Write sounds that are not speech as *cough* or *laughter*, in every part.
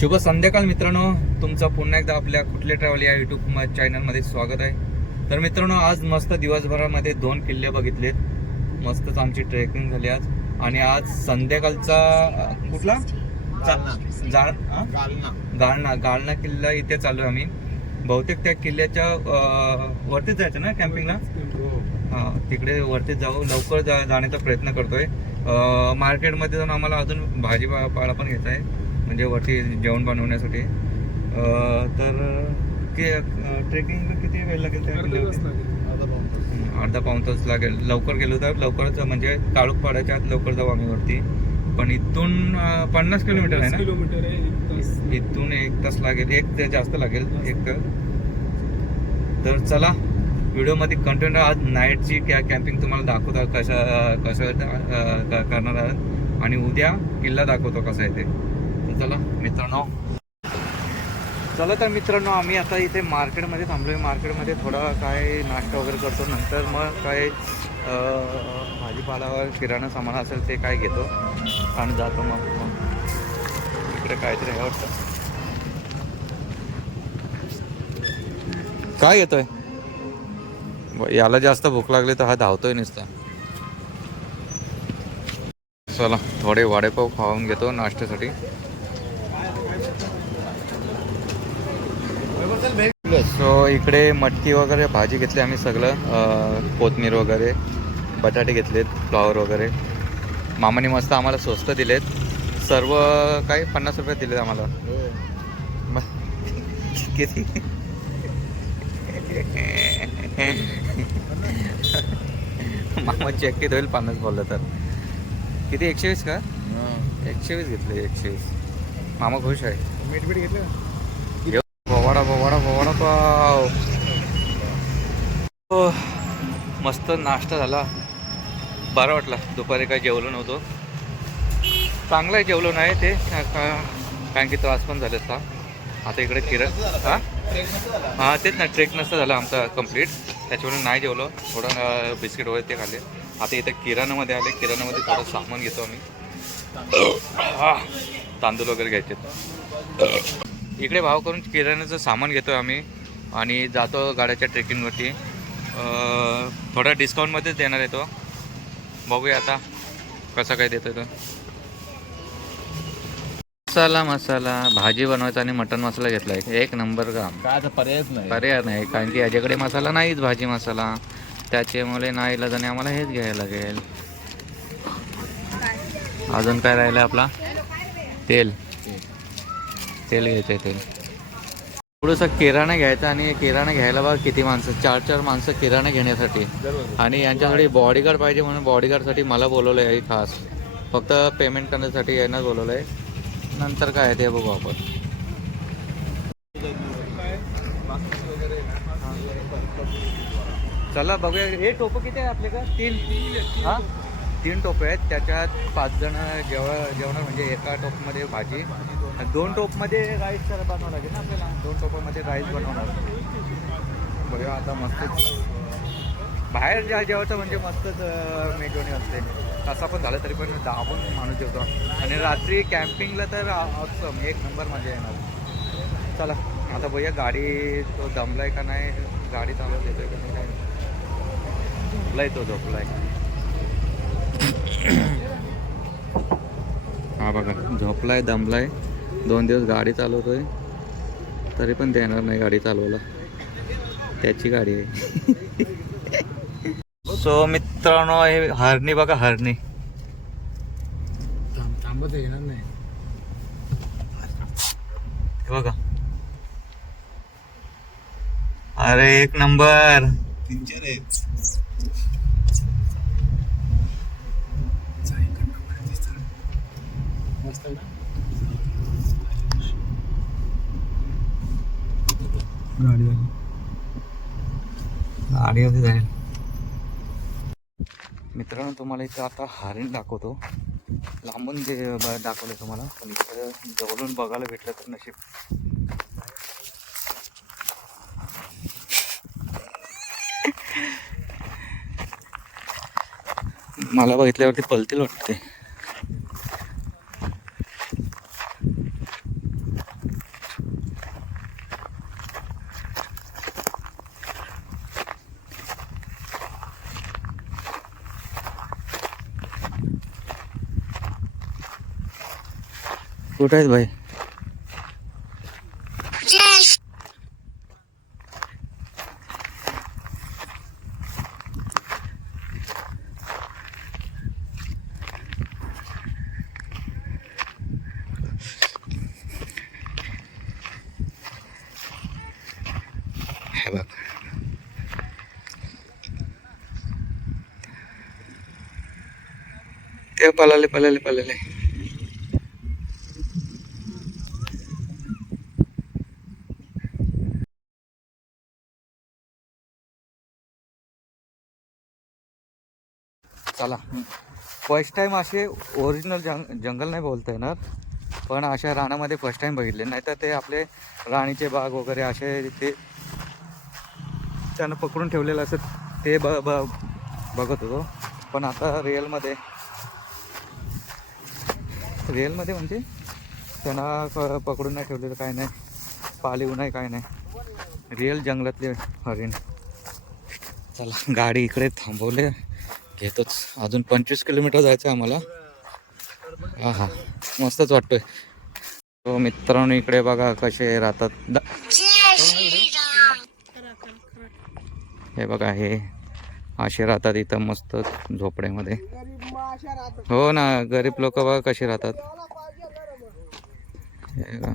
शुभ संध्याकाळ मित्रांनो. तुमचं पुन्हा एकदा आपल्या कुठले ट्रॅव्हल या युट्यूब चॅनलमध्ये स्वागत आहे. तर मित्रांनो आज मस्त दिवसभरामध्ये दोन किल्ले बघितलेत. मस्तच आमची ट्रेकिंग झाली आज. आणि आज संध्याकाळचा कुठला? हा? गाळणा गाळणा किल्ला इथे चालू आहे आम्ही. बहुतेक त्या किल्ल्याच्या वरतीच जायचं ना कॅम्पिंगला हा. तिकडे वरती जाऊ. लवकर जा जाण्याचा प्रयत्न करतोय. मार्केटमध्ये जाऊन आम्हाला अजून भाजीपाला पण घ्यायचा आहे. म्हणजे वरती जेवण बनवण्यासाठी. अं, तर ट्रेकिंग किती वेळ लागेल त्या अर्धा पाऊण तास. लागेल. लवकर गेलो तर लवकरच म्हणजे काळूक पाडायच्या आत लवकर जाऊ आम्ही वरती. पण इथून पन्नास किलोमीटर आहे ना? किलोमीटर. इथून एक तास लागेल. एक ते जास्त लागेल एक तर. तर चला व्हिडिओमध्ये कंटेंट आज नाईटची कॅ कॅम्पिंग तुम्हाला दाखवतो कशा कसं करणार आहात. आणि उद्या किल्ला दाखवतो कसा आहे ते. चला मित्रांनो. चला तर मित्रांनो आम्ही आता इथे मार्केटमध्ये थांबलोय. मार्केटमध्ये थोडा काय नाश्ता वगैरे करतो. नंतर मग काय भाजीपाला किराणा सामान असेल ते काय घेतो आणि जातो मग इकडे काहीतरी हे वाटतं. काय येतोय? याला जास्त भूक लागली तर हा धावतोय नुसता. चला थोडे वडेपाव खाऊन घेतो नाश्त्यासाठी. सो इकडे मटकी वगैरे भाजी घेतली आम्ही सगळं कोथमीर वगैरे बटाटे घेतलेत फ्लॉवर वगैरे. मामाने मस्त आम्हाला स्वस्त दिलेत. सर्व काय पन्नास रुपये दिलेत आम्हाला. किती मामा चेक किती होईल? पन्नास बोललं तर. किती? एकशे वीस का? एकशे वीस घेतले एकशे वीस मामा खुश आहे. मीठ बीठ घेतलं? घेऊ. पवाडा वडापाव. पाव हो, मस्त नाश्ता झाला. बरं वाटला. दुपारी काय जेवलो नव्हतो. चांगलं आहे जेवलो नाही ते. कारण की त्रास पण झाले असता आता इकडे किरण हां? हां तेच ना. ट्रेक नसता झाला आमचा कंप्लीट त्याच्यामुळे नाही जेवलो. थोडं बिस्किट वगैरे ते खाल्ले. आता इथं किराणामध्ये आले. किराणामध्ये थोडं सामान घेतो आम्ही. हां तांदूळ वगैरे घ्यायचे इकडे भाव करून किराण्याचं सामान घेतो आम्ही आणि जातो गाड्याच्या ट्रेकिंगवरती. थोडा डिस्काउंटमध्येच देणार आहे तो. बघूया आता कसा काय देतो तो. मसाला मसाला. भाजी बनवायचा आणि मटन मसाला घेतला आहे एक नंबर काम. काय आता पर्यायच नाही. पर्याय नाही कारण की याच्याकडे मसाला नाहीच भाजी मसाला. त्याच्यामुळे नाही इलाजाने आम्हाला हेच घ्यायला लागेल. अजून काय राहिलं आपला? तेल. तेल घ्यायचं आहे तेल थोडंसं किराणा घ्यायचा आणि किराणा घ्यायला बघा किती माणसं चार चार माणसं किराणा घेण्यासाठी. आणि यांच्यासाठी बॉडीगार्ड पाहिजे म्हणून बॉडीगार्डसाठी मला बोलवलं आहे खास. फक्त पेमेंट करण्यासाठी यांना बोलवलं आहे नंतर काय आहे ते बघू आपण. चला बघूया. हे टोपं किती आहे आपल्याकडे तीन. हा? तीन टोपे आहेत. त्याच्यात पाच जण जेवण जेवणार म्हणजे एका टोपमध्ये भाजी. दोन टोपमध्ये राईस तर बनवावं लागेल ना आपल्याला. दोन टोपामध्ये राईस बनवणार. बघा आता मस्तच बाहेर ज्या जेवायचं म्हणजे मस्तच मेजवणी असते. तसा पण झालं तरी पण दाबून माणूस जेवतो. आणि रात्री कॅम्पिंगला तर असं एक नंबर मजा येणार. चला आता बघूया गाडी तो दमलाय का नाही. गाडी चालवत येतोय का नाही काय झोपलाय तो झोपलाय. हा बघा झोपलाय दमलाय. दोन दिवस गाडी चालवतोय. तरी पण देणार नाही गाडी चालवायला. त्याची गाडी आहे. *laughs* सो मित्रांनो हे हरणी बघा हरणी. थांब- थांबत येणार नाही. बघा. अरे एक नंबर. तीन चार मस्त आहे गाडी गाडी जाईल मित्रांनो तुम्हाला इथं आता हरिण दाखवतो. लांबून जे दाखवलं तुम्हाला. पण इथं जवळून बघायला भेटलं तर नशीब. मला बघितल्यावरती पलतील वाटते कुठं आहेत भाई हे बघ. ते पळाले पळाले पळाले चला. फर्स्ट टाईम असे ओरिजिनल जंग जंगल नाही बोलता येणार. पण अशा रानामध्ये फर्स्ट टाईम बघितले. नाही तर ते आपले राणीचे बाग वगैरे असे ते त्यानं पकडून ठेवलेलं असं ते ब ब बघत होतो. पण आता रिअलमध्ये रिअलमध्ये म्हणजे त्यांना प- पकडून नाही ठेवलेलं काय नाही. पाळीव नाही काय नाही. रिअल जंगलातले हरिण. चला गाडी इकडे थांबवले. घेतोच अजून पंचवीस किलोमीटर जायचं आहे आम्हाला. हा हा मस्तच वाटतोय. तो हो, मित्रांनो इकडे बघा कसे राहतात. हे बघा हे असे राहतात इथं मस्त झोपड्यामध्ये. हो ना गरीब लोक बघा कसे राहतात. हे बघा.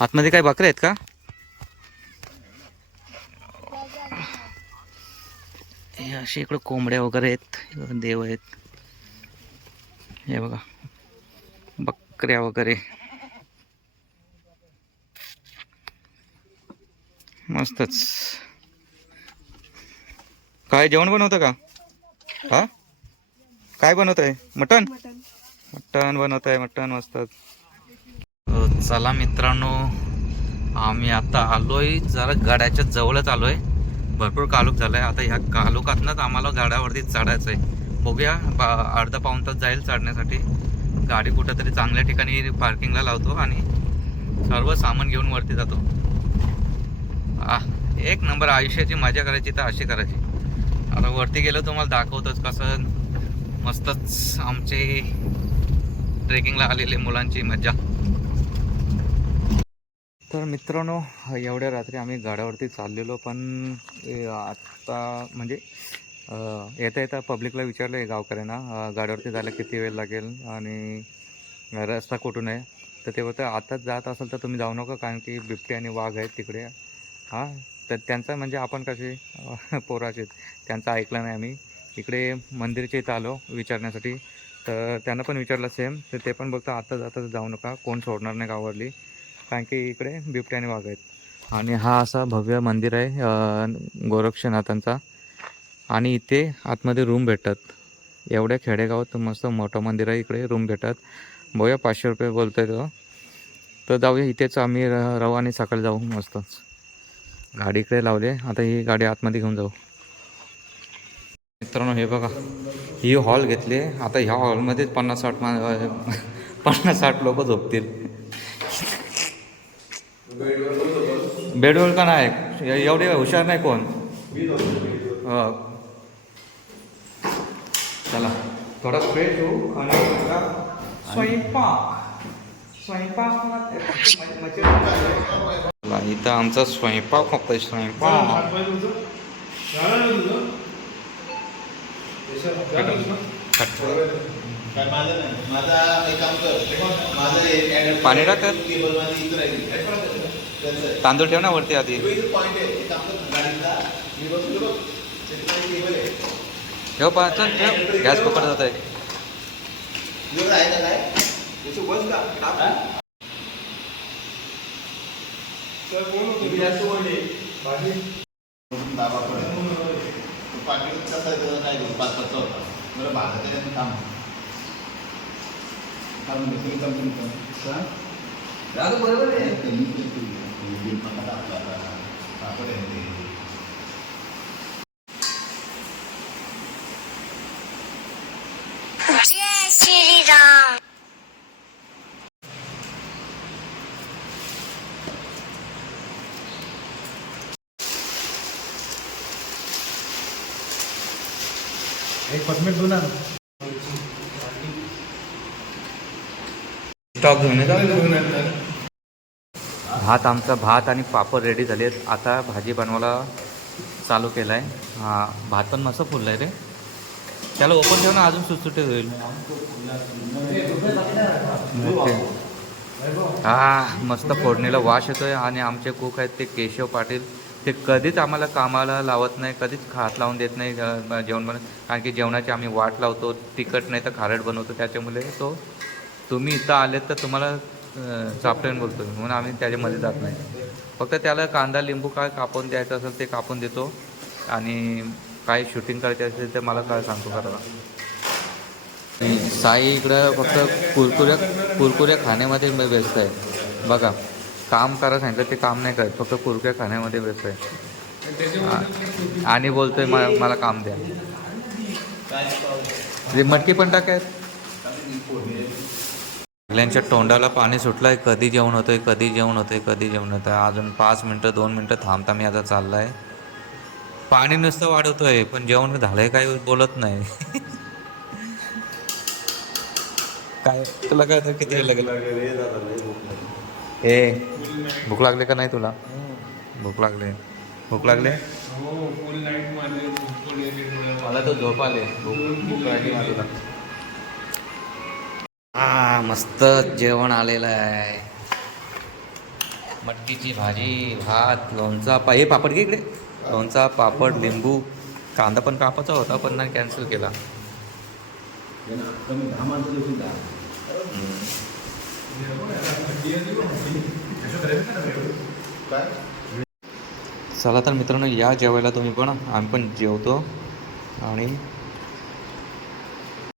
आतमध्ये काही बकरे आहेत का? हे असे इकडे कोंबड्या वगैरे आहेत देव आहेत. हे बघा बकऱ्या वगैरे. मस्तच. काय जेवण बनवतं का? हा? काय बनवत आहे मटन मटन बनवत आहे मटन मस्त चला मित्रांनो आम्ही आता आलोय जरा गाड्याच्या जवळच आलोय. भरपूर कालूक आहे आता ह्या कालुकातनंच आम्हाला झाडावरती चढायचं आहे बघूया पा- अर्धा पाऊण तास जाईल चढण्यासाठी. गाडी कुठंतरी चांगल्या ठिकाणी पार्किंगला लावतो आणि सर्व सामान घेऊन वरती जातो. आ एक नंबर आयुष्याची मजा करायची तर अशी करायची. आता वरती गेलो तुम्हाला दाखवतोच कसं मस्तच आमचे ट्रेकिंगला आलेले मुलांची मजा तर मित्रांनो एवढ्या रात्री आम्ही गाड्यावरती चाललेलो पण आत्ता म्हणजे येता येता पब्लिकला विचारलं आहे गावकऱ्यांना गाड्यावरती जायला किती वेळ लागेल आणि रस्ता कुठून आहे? तर ते बोलतं आताच जात असेल तर तुम्ही जाऊ नका कारण की बिबटे आणि वाघ आहेत तिकडे. हां तर त्यांचा म्हणजे आपण कसे *laughs* पोराचे त्यांचं ऐकलं नाही आम्ही. इकडे मंदिरच्या इथं आलो विचारण्यासाठी तर त्यांना पण विचारलं सेम तर ते पण बघता आता जाता जाऊ नका कोण सोडणार नाही गावावरली. कारण की इकडे बिबट्याने वाघ आहेत. आणि हा असा भव्य मंदिर आहे गोरक्षनाथांचा. आणि इथे आतमध्ये रूम भेटतात. एवढ्या खेडेगावात मस्त मोठं मंदिर आहे इकडे रूम भेटतात. बघूया पाचशे रुपये बोलतोय तो. तर जाऊया इथेच आम्ही र- राहू आणि सकाळी जाऊ मस्त. गाडी इकडे लावली आहे. आता ही गाडी आतमध्ये घेऊन जाऊ. मित्रांनो हे बघा. ही हॉल घेतली आहे. आता ह्या हॉलमध्येच पन्नास साठ मा पन्नास साठ लोक झोपतील. बेडवर का नाही एवढे हुशार नाही कोण हो. चला थोडा फ्रेश होऊ आणि स्वयंपाक स्वयंपाक इथं आमचा स्वयंपाक होतोय स्वयंपाक पाणी टाकतात तांदूळ ठेव ना वरती आधी ठेव पा चल ठेव गॅस पकड जात आहे? पाच पाचचा होता बरं काम काम. बरोबर आहे त्यांनी ते केलं. बिल पण आता आपल्याला कापड आहे ते. जय श्री राम एक पचमेट दो ना स्टॉक घेऊन येतो भात आमचा भात आणि पापड रेडी झाले आहेत आता भाजी बनवायला चालू केला आहे हां भात पण मस्त फुललं आहे रे. त्याला ओपन ठेव ना अजून सुटसुटे होईल. हां हा मस्त फोडणीला वाश येतो आहे आणि आमचे कुक आहेत ते केशव पाटील. ते कधीच आम्हाला कामाला लावत नाही कधीच हात लावून देत नाही जेवण बनवत. कारण की जेवणाची आम्ही वाट लावतो तिखट नाही तर खारट बनवतो. त्याच्यामुळे तो तुम्ही इथं आलेत तर तुम्हाला चापटन बोलतो म्हणून आम्ही त्याच्यामध्ये जात नाही. फक्त त्याला कांदा लिंबू काय कापून द्यायचं असेल ते कापून देतो. आणि काय शूटिंग करायचं असेल तर मला काय सांगतो करायला. साई इकडं फक्त कुरकुऱ्या कुरकुऱ्या खाण्यामध्ये मी व्यस्त आहे. बघा काम करा सांगितलं ते काम नाही करत. फक्त कुरकुऱ्या खाण्यामध्ये व्यस्त आहे. आणि बोलतोय मला मला काम द्या. मटकी पण टाकायत सगळ्यांच्या तोंडाला पाणी सुटलंय. कधी जेवण होतंय कधी जेवण होतंय कधी जेवण होतंय. अजून पाच मिनटं दोन मिनटं थांबता मी आता चाललाय. पाणी नुसतं वाढवतोय पण जेवण झालंय काय बोलत नाही. *laughs* काय तुला काय किती वेळ लागेल? ए भूक लागली का नाही तुला? भूक लागली. भूक लागली? मला तर झोप आले. भूक भूक लागली मला. हा मस्त जेवण आलेलं आहे. मटकीची भाजी भात लोणचा पा हे पापड घे इकडे. लोणचा पापड लिंबू. कांदा पण कापाचा होता पण नाही कॅन्सल केला. चला तर मित्रांनो या जेवायला तुम्ही पण आम्ही पण जेवतो. आणि